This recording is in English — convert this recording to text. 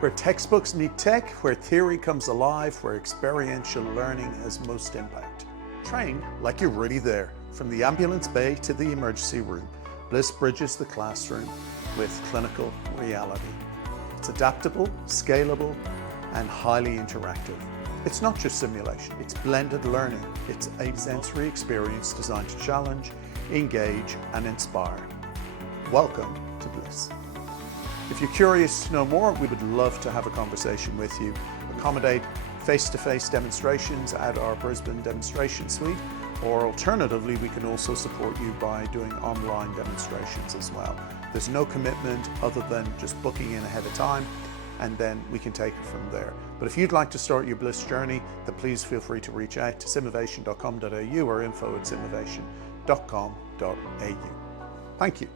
Where textbooks meet tech, where theory comes alive, where experiential learning has most impact. Train like you're really there. From the ambulance bay to the emergency room, BLISS bridges the classroom with clinical reality. It's adaptable, scalable, and highly interactive. It's not just simulation, it's blended learning. It's a sensory experience designed to challenge, engage, and inspire. Welcome to BLISS. If you're curious to know more, we would love to have a conversation with you. Accommodate face-to-face demonstrations at our Brisbane demonstration suite, or alternatively, we can also support you by doing online demonstrations as well. There's no commitment other than just booking in ahead of time, and then we can take it from there. But if you'd like to start your BLISS journey, then please feel free to reach out to simovation.com.au or info@simovation.com.au. Thank you.